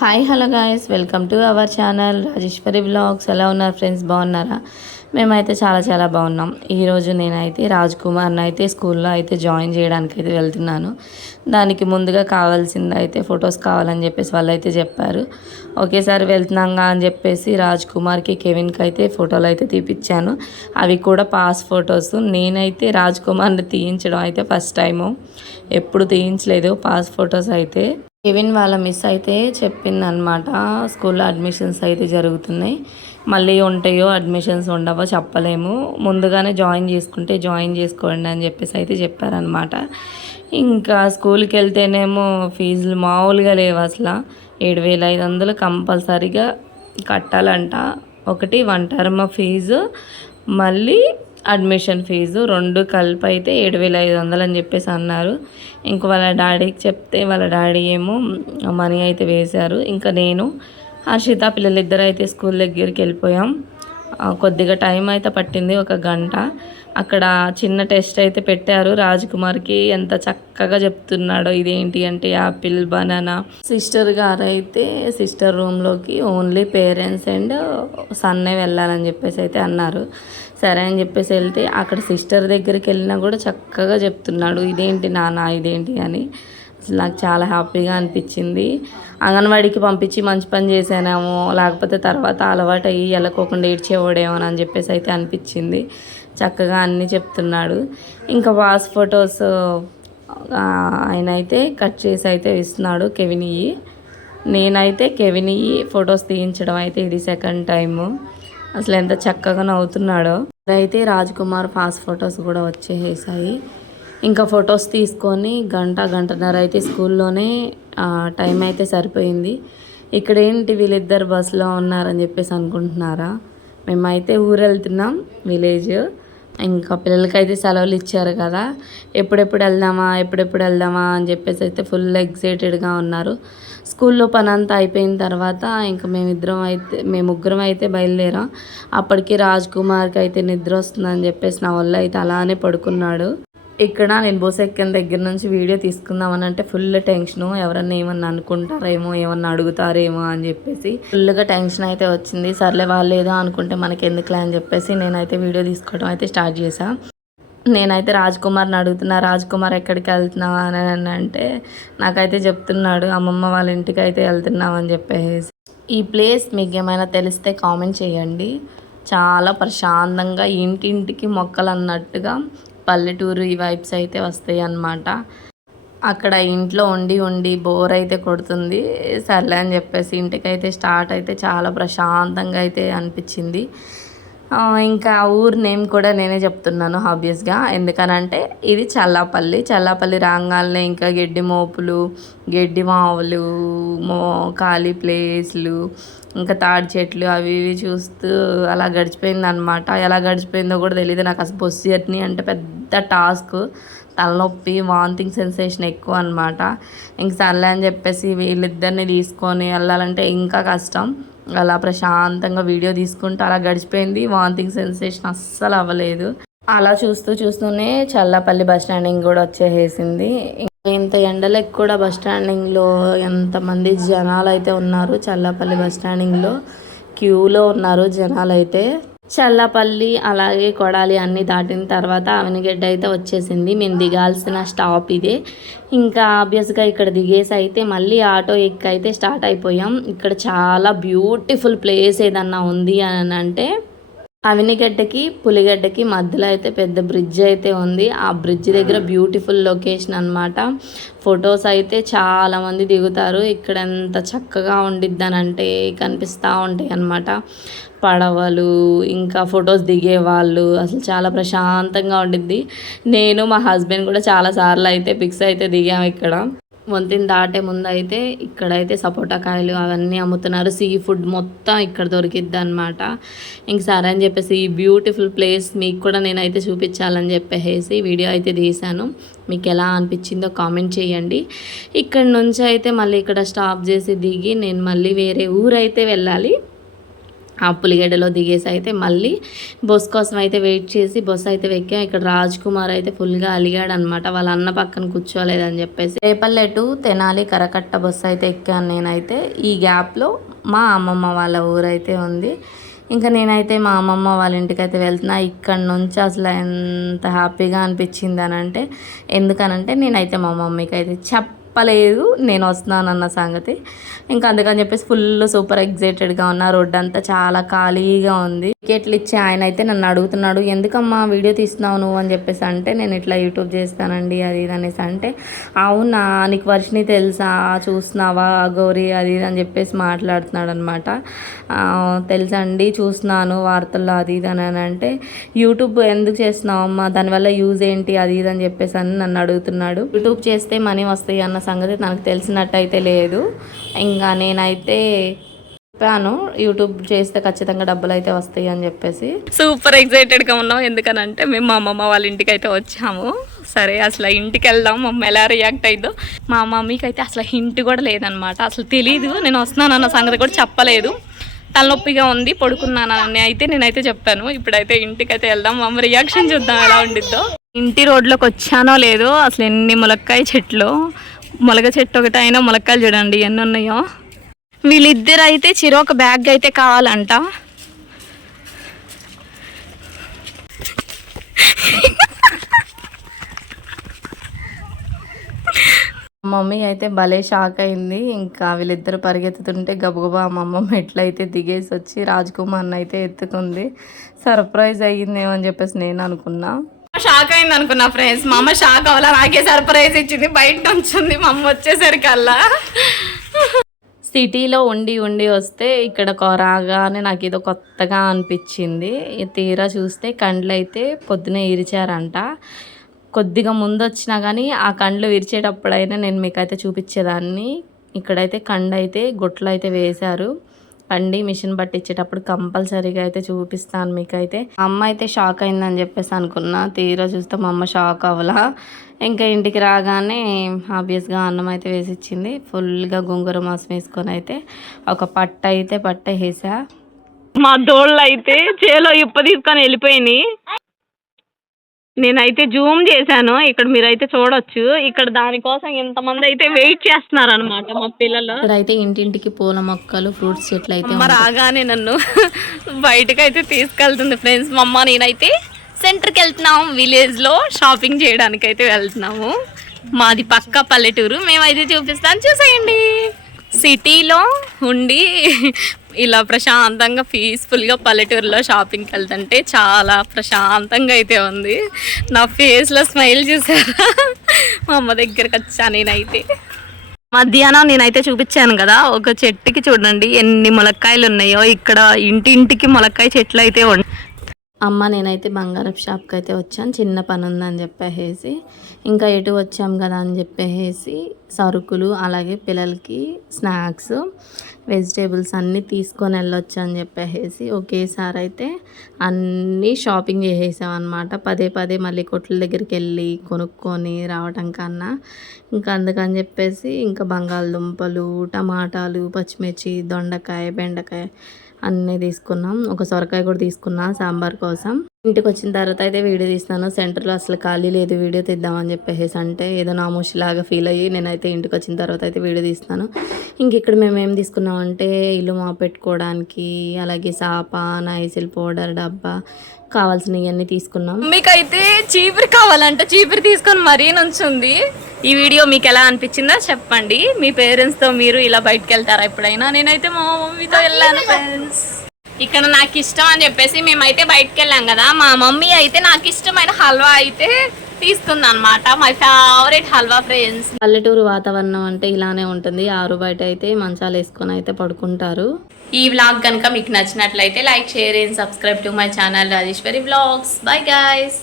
Hi hello guys, welcome to our channel Rajeshwari vlogs. ఎలా ఉన్నారు friends, బాగున్నారా? మేమైతే చాలా చాలా బాగున్నాం. ఈరోజు నేనైతే రాజ్ కుమార్ని అయితే స్కూల్లో అయితే జాయిన్ చేయడానికి అయితే వెళ్తున్నాను. దానికి ముందుగా కావాల్సింది అయితే ఫొటోస్ కావాలని చెప్పేసి వాళ్ళు అయితే చెప్పారు. ఒకేసారి వెళ్తున్నాగా అని చెప్పేసి రాజ్ కుమార్కి కెవిన్కి అయితే ఫోటోలు అయితే తీపిచ్చాను. అవి కూడా పాస్ ఫొటోస్. నేనైతే రాజ్ కుమార్ని తీయించడం అయితే ఫస్ట్ టైము, ఎప్పుడు తీయించలేదు పాస్ ఫొటోస్ అయితే. కెవిన్ వాళ్ళ మిస్ అయితే చెప్పిందనమాట, స్కూల్లో అడ్మిషన్స్ అయితే జరుగుతున్నాయి, మళ్ళీ ఉంటాయో అడ్మిషన్స్ ఉండవో చెప్పలేము, ముందుగానే జాయిన్ చేసుకుంటే జాయిన్ చేసుకోండి అని చెప్పేసి అయితే చెప్పారనమాట. ఇంకా స్కూల్కి వెళ్తేనేమో ఫీజులు మామూలుగా లేవు అసలు. 7,500 కంపల్సరీగా కట్టాలంట. ఒకటి 1 టర్మ్ ఫీజు, మళ్ళీ అడ్మిషన్ ఫీజు, 2 కలిపి అయితే 7,500 అని చెప్పేసి అన్నారు. ఇంక వాళ్ళ డాడీకి చెప్తే వాళ్ళ డాడీ ఏమో మనీ అయితే వేశారు. ఇంకా నేను హర్షిత పిల్లలిద్దరు అయితే స్కూల్ దగ్గరికి వెళ్ళిపోయాం. కొద్దిగా టైం అయితే పట్టింది, 1 గంట. అక్కడ చిన్న టెస్ట్ అయితే పెట్టారు. రాజ్ కుమార్కి ఎంత చక్కగా చెప్తున్నాడో. ఇదేంటి అంటే యాపిల్, బనానా. సిస్టర్ గారు అయితే సిస్టర్ రూమ్లోకి ఓన్లీ పేరెంట్స్ అండ్ సన్నే వెళ్ళాలని చెప్పేసి అయితే అన్నారు. సరే అని చెప్పేసి వెళ్తే అక్కడ సిస్టర్ దగ్గరికి వెళ్ళినా కూడా చక్కగా చెప్తున్నాడు. ఇదేంటి నాన్న, ఇదేంటి అని. అసలు నాకు చాలా హ్యాపీగా అనిపించింది. అంగన్వాడికి పంపించి మంచి పని చేశానేమో, లేకపోతే తర్వాత అలవాటు అయ్యి వెళ్ళకోకుండా ఏడ్చేవాడేమో అని చెప్పేసి అయితే అనిపించింది. చక్కగా అన్నీ చెప్తున్నాడు. ఇంకా పాస్ ఫొటోస్ ఆయన అయితే కట్ చేసి అయితే ఇస్తున్నాడు కెవినియి. నేనైతే కెవినియి ఫొటోస్ తీయించడం అయితే ఇది సెకండ్ టైము. అసలు ఎంత చక్కగా నవ్వుతున్నాడో. అయితే రాజ్ కుమార్ పాస్ ఫొటోస్ కూడా వచ్చేసాయి. ఇంకా ఫొటోస్ తీసుకొని గంటన్నర అయితే స్కూల్లోనే టైం అయితే సరిపోయింది. ఇక్కడ ఏంటి వీళ్ళిద్దరు బస్సులో ఉన్నారని చెప్పేసి అనుకుంటున్నారా? మేమైతే ఊరు వెళ్తున్నాం, విలేజ్. ఇంకా పిల్లలకైతే సెలవులు ఇచ్చారు కదా, ఎప్పుడెప్పుడు వెళ్దామా అని చెప్పేసి అయితే ఫుల్ ఎగ్జైటెడ్గా ఉన్నారు. స్కూల్లో పని అంతా అయిపోయిన తర్వాత ఇంకా మేము ముగ్గురం అయితే బయలుదేరాం. అప్పటికి రాజ్ కుమార్కి అయితే నిద్ర వస్తుందని చెప్పేసి నా వల్ల అయితే అలానే పడుకున్నాడు. ఇక్కడ నేను బస్ ఎక్కిన దగ్గర నుంచి వీడియో తీసుకుందామని అంటే ఫుల్ టెన్షను. ఎవరన్నా ఏమన్నా అనుకుంటారేమో, ఏమన్నా అడుగుతారేమో అని చెప్పేసి ఫుల్గా టెన్షన్ అయితే వచ్చింది. సర్లే వాళ్ళు ఏదో అనుకుంటే మనకి ఎందుకులే అని చెప్పేసి నేనైతే వీడియో తీసుకోవడం అయితే స్టార్ట్ చేశాను. నేనైతే రాజ్ కుమార్ని అడుగుతున్నా, రాజ్ కుమార్ ఎక్కడికి వెళ్తున్నావా అని అంటే నాకైతే చెప్తున్నాడు అమ్మమ్మ వాళ్ళ ఇంటికి అయితే వెళ్తున్నావు అని చెప్పేసి. ఈ ప్లేస్ మీకు ఏమైనా తెలిస్తే కామెంట్ చేయండి. చాలా ప్రశాంతంగా ఇంటింటికి మొక్కలు అన్నట్టుగా పల్లెటూరు ఈ వైబ్స్ అయితే వస్తాయి అన్నమాట. అక్కడ ఇంట్లో ఉండి బోర్ అయితే కొడుతుంది. సర్లే అని చెప్పేసి ఇంటికైతే స్టార్ట్ అయితే చాలా ప్రశాంతంగా అయితే అనిపించింది. ఇంకా ఊరు నేమ్ కూడా నేనే చెప్తున్నాను ఆబ్వియస్గా. ఎందుకనంటే ఇది చల్లాపల్లి రాగానే ఇంకా గడ్డి మోపులు, గడ్డి మావులు, ఖాళీ ప్లేస్లు, ఇంకా తాడి చెట్లు అవి ఇవి చూస్తూ అలా గడిచిపోయింది అనమాట. ఎలా గడిచిపోయిందో కూడా తెలియదు నాకు. అసలు బస్సు జర్నీ అంటే పెద్ద టాస్క్, తలనొప్పి, వాంతింగ్ సెన్సేషన్ ఎక్కువ అనమాట. ఇంక సర్లే అని చెప్పేసి వీళ్ళిద్దరిని తీసుకొని వెళ్ళాలంటే ఇంకా కష్టం. అలా ప్రశాంతంగా వీడియో తీసుకుంటూ అలా గడిచిపోయింది. వాంతింగ్ సెన్సేషన్ అస్సలు అవ్వలేదు. అలా చూస్తూనే చల్లపల్లి బస్ స్టాండింగ్ కూడా వచ్చేసింది. ఇంత ఎండలకు కూడా బస్ స్టాండింగ్లో ఎంతమంది జనాలు అయితే ఉన్నారు. చల్లపల్లి బస్ స్టాండింగ్లో క్యూలో ఉన్నారు జనాలు అయితే. చల్లపల్లి అలాగే కొడాలి అన్నీ దాటిన తర్వాత అవనిగడ్డ అయితే వచ్చేసింది. మేము దిగాల్సిన స్టాప్ ఇదే. ఇంకా ఆబ్వియస్గా ఇక్కడ దిగేసి అయితే మళ్ళీ ఆటో ఎక్కి అయితే స్టార్ట్ అయిపోయాం. ఇక్కడ చాలా బ్యూటిఫుల్ ప్లేస్ ఏదన్నా ఉంది అని అంటే అవనిగడ్డకి పులిగడ్డకి మధ్యలో అయితే పెద్ద బ్రిడ్జ్ అయితే ఉంది. ఆ బ్రిడ్జ్ దగ్గర బ్యూటిఫుల్ లొకేషన్ అనమాట. ఫొటోస్ అయితే చాలామంది దిగుతారు. ఇక్కడ ఎంత చక్కగా ఉండిద్దనంటే కనిపిస్తూ ఉంటాయి అన్నమాట పడవలు, ఇంకా ఫొటోస్ దిగేవాళ్ళు. అసలు చాలా ప్రశాంతంగా ఉండిద్ది. నేను మా హస్బెండ్ కూడా చాలాసార్లు అయితే పిక్స్ అయితే దిగాము. ఇక్కడ వంతిని దాటే ముందు అయితే ఇక్కడైతే సపోటా కాయలు అవన్నీ అమ్ముతున్నారు. సీ ఫుడ్ మొత్తం ఇక్కడ దొరికిద్ది అనమాట. ఇంక సరే అని చెప్పేసి ఈ బ్యూటిఫుల్ ప్లేస్ మీకు కూడా నేనైతే చూపించాలని చెప్పేసి వీడియో అయితే తీశాను. మీకు ఎలా అనిపించిందో కామెంట్ చేయండి. ఇక్కడ నుంచి అయితే మళ్ళీ ఇక్కడ స్టాప్ చేసి దిగి నేను మళ్ళీ వేరే ఊరైతే వెళ్ళాలి. ఆ పులిగడ్డలో దిగేసి అయితే మళ్ళీ బస్ కోసం అయితే వెయిట్ చేసి బస్సు అయితే ఎక్కాం. ఇక్కడ రాజ్ కుమార్ అయితే ఫుల్గా అలిగాడు అనమాట, వాళ్ళ అన్న పక్కన కూర్చోలేదని చెప్పేసి. Repalle to Tenali Karakatta bus అయితే ఎక్కాను నేనైతే. ఈ గ్యాప్లో మా అమ్మమ్మ వాళ్ళ ఊరైతే ఉంది. ఇంకా నేనైతే మా అమ్మమ్మ వాళ్ళ ఇంటికి అయితే వెళ్తున్నా. ఇక్కడ నుంచి అసలు ఎంత హ్యాపీగా అనిపించింది అని అంటే, ఎందుకనంటే నేనైతే మా మమ్మీకి అయితే చెప్పలేదు నేను వస్తున్నానన్న సంగతి. ఇంకా అందుకని చెప్పేసి ఫుల్ సూపర్ ఎగ్జైటెడ్గా ఉన్న. రోడ్డు అంతా చాలా ఖాళీగా ఉంది. టికెట్లు ఇచ్చి ఆయన అయితే నన్ను అడుగుతున్నాడు, ఎందుకమ్మా వీడియో తీస్తున్నావు నువ్వు అని చెప్పేసి అంటే, నేను ఇట్లా యూట్యూబ్ చేస్తానండి అది ఇది అనేసి అంటే, అవునా నీకు వర్షిని తెలుసా, చూస్తున్నావా గౌరీ అది ఇది అని చెప్పేసి మాట్లాడుతున్నాడు అనమాట. తెలుసండి చూస్తున్నాను వార్తల్లో అది ఇది అని అంటే, యూట్యూబ్ ఎందుకు చేస్తున్నావు అమ్మా, దానివల్ల యూజ్ ఏంటి అది ఇది అని చెప్పేసి అని నన్ను అడుగుతున్నాడు. యూట్యూబ్ చేస్తే మనీ వస్తాయి అన్న సంగతి నాకు తెలిసినట్టయితే లేదు. ఇంకా నేనైతే చెప్పాను యూట్యూబ్ చేస్తే ఖచ్చితంగా డబ్బులు అయితే వస్తాయి అని చెప్పేసి. సూపర్ ఎక్సైటెడ్గా ఉన్నాం. ఎందుకనంటే మేము మా అమ్మమ్మ వాళ్ళ ఇంటికి అయితే వచ్చాము. సరే అసలు ఇంటికి వెళ్దాం, మమ్మీ ఎలా రియాక్ట్ అయిందో. మా మమ్మీకి అయితే అసలు హింట్ కూడా లేదనమాట, అసలు తెలీదు నేను వస్తున్నాను అన్న సంగతి కూడా చెప్పలేదు. తలనొప్పిగా ఉంది పడుకున్నానని అయితే నేనైతే చెప్పాను. ఇప్పుడైతే ఇంటికి అయితే వెళ్దాం, మమ్మ రియాక్షన్ చూద్దాం ఎలా ఉండిద్దో. ఇంటి రోడ్లోకి వచ్చానో లేదో, అసలు ఎన్ని ములక్కాయ చెట్లు, ములగ చెట్టు ఒకటి అయినా ములక్కాయలు చూడండి ఎన్ని ఉన్నాయో. వీళ్ళిద్దరు అయితే చిరొక బ్యాగ్ అయితే కావాలంట. మమ్మీ అయితే భలే షాక్ అయింది. ఇంకా వీళ్ళిద్దరు పరిగెత్తుతుంటే గబగబా మా అమ్మమ్మ ఎట్లయితే దిగేసి వచ్చి రాజ్ కుమార్ని అయితే ఎత్తుకుంది. సర్ప్రైజ్ అయ్యిందేమో అని చెప్పేసి నేను అనుకున్నా. షాక్ అయింది అనుకున్నా ఫ్రెండ్స్. మా అమ్మ షాక్ అవ్వాలా, నాకే సర్ప్రైజ్ ఇచ్చింది. బయట ఉంచింది మా అమ్మ వచ్చేసరికల్లా. సిటీలో ఉండి ఉండి వస్తే ఇక్కడ రాగానే నాకు ఏదో కొత్తగా అనిపించింది. తీరా చూస్తే కండ్లు అయితే పొద్దునే ఇరిచారంట. కొద్దిగా ముందు వచ్చినా కానీ ఆ కండ్లు విరిచేటప్పుడైనా నేను మీకైతే చూపించేదాన్ని. ఇక్కడైతే కండు అయితే గుట్లు అయితే వేశారు. పండి మిషన్ పట్టించేటప్పుడు కంపల్సరీగా అయితే చూపిస్తాను మీకైతే. అమ్మ అయితే షాక్ అయిందని చెప్పేసి అనుకున్నా, తీరా చూస్తే మా అమ్మ షాక్ అవ్వలా. ఇంకా ఇంటికి రాగానే ఆబ్వియస్గా అన్నం అయితే వేసి ఇచ్చింది. ఫుల్గా గోంగూర మాంసం వేసుకొని అయితే ఒక పట్టేసా. మా దోళ్ళు అయితే చేలో ఇప్ప తీసుకొని వెళ్ళిపోయినాయి. నేనైతే జూమ్ చేశాను, ఇక్కడ మీరైతే చూడొచ్చు. ఇక్కడ దానికోసం ఇంతమంది అయితే వెయిట్ చేస్తున్నారు అనమాట మా పిల్లలు. ఇక్కడైతే ఇంటింటికి పూల మొక్కలు ఫ్రూట్స్ చెట్లు అయితే రాగానే నన్ను బయటకు అయితే తీసుకెళ్తుంది ఫ్రెండ్స్. మా అమ్మ నేనైతే సెంటర్కి వెళ్తున్నాము, విలేజ్లో షాపింగ్ చేయడానికి అయితే వెళ్తున్నాము. మాది పక్క పల్లెటూరు, మేమైతే చూపిస్తాను చూసేయండి. సిటీలో ఉండి ఇలా ప్రశాంతంగా పీస్ఫుల్గా పల్లెటూరులో షాపింగ్కి వెళ్తుంటే చాలా ప్రశాంతంగా అయితే ఉంది. నా ఫేస్లో స్మైల్ చూసారా, మా అమ్మ దగ్గరకు వచ్చా. నేనైతే మధ్యాహ్నం నేనైతే చూపించాను కదా, ఒక చెట్టుకి చూడండి ఎన్ని ములక్కాయలు ఉన్నాయో. ఇక్కడ ఇంటింటికి ములక్కాయ చెట్లు అయితే ఉన్నాయి. అమ్మ నేనైతే బంగారపు షాప్కి అయితే వచ్చాను, చిన్న పని ఉందని చెప్పేసి. ఇంకా ఎటు వచ్చాం కదా అని చెప్పేసి సరుకులు అలాగే పిల్లలకి స్నాక్స్ వెజిటేబుల్స్ అన్నీ తీసుకొని వెళ్ళొచ్చు అని చెప్పేసి ఒకేసారి అయితే అన్నీ షాపింగ్ చేసేసాం అనమాట. పదే మళ్ళీ కొట్ల దగ్గరికి వెళ్ళి కొనుక్కొని రావటం కన్నా ఇంకా అందుకని చెప్పేసి ఇంకా బంగాళదుంపలు, టమాటాలు, పచ్చిమిర్చి, దొండకాయ, బెండకాయ అన్నీ తీసుకున్నాం. ఒక సొరకాయ కూడా తీసుకున్నా సాంబార్ కోసం. ఇంటికి వచ్చిన తర్వాత అయితే వీడియో తీస్తాను. సెంటర్లో అసలు ఖాళీ లేదు, వీడియో తీద్దామని చెప్పేసి అంటే ఏదో నామోషిలాగా ఫీల్ అయ్యి నేనైతే ఇంటికి వచ్చిన తర్వాత అయితే వీడియో తీస్తాను. ఇంక ఇక్కడ మేము ఏం తీసుకున్నామంటే ఇల్లు పెట్టుకోవడానికి అలాగే సాప, నైసిల్ పౌడర్ డబ్బా కావాల్సినవి అన్నీ తీసుకున్నాం. మీకైతే చీపురు కావాలంటే చీపురు తీసుకొని మరీ నుంచుంది. ఈ వీడియో మీకు ఎలా అనిపించిందో చెప్పండి. మీ పేరెంట్స్తో మీరు ఇలా బయటకు వెళ్తారా ఎప్పుడైనా? నేనైతే మా మమ్మీతో వెళ్ళాను ఫ్రెండ్స్. ఇక్కడ నాకు ఇష్టం అని చెప్పేసి మేమైతే బయటకు వెళ్ళాం కదా, మా మమ్మీ అయితే నాకు ఇష్టమైన హల్వా అయితే తీసుకుంది అనమాట. My favourite halwa friends. పల్లెటూరు వాతావరణం అంటే ఇలానే ఉంటుంది. ఆరు బయట అయితే మంచాలు వేసుకొని అయితే పడుకుంటారు. ఈ వ్లాగ్ కనుక మీకు నచ్చినట్లయితే like, share and subscribe to my channel Rajeshwari vlogs. Bye guys.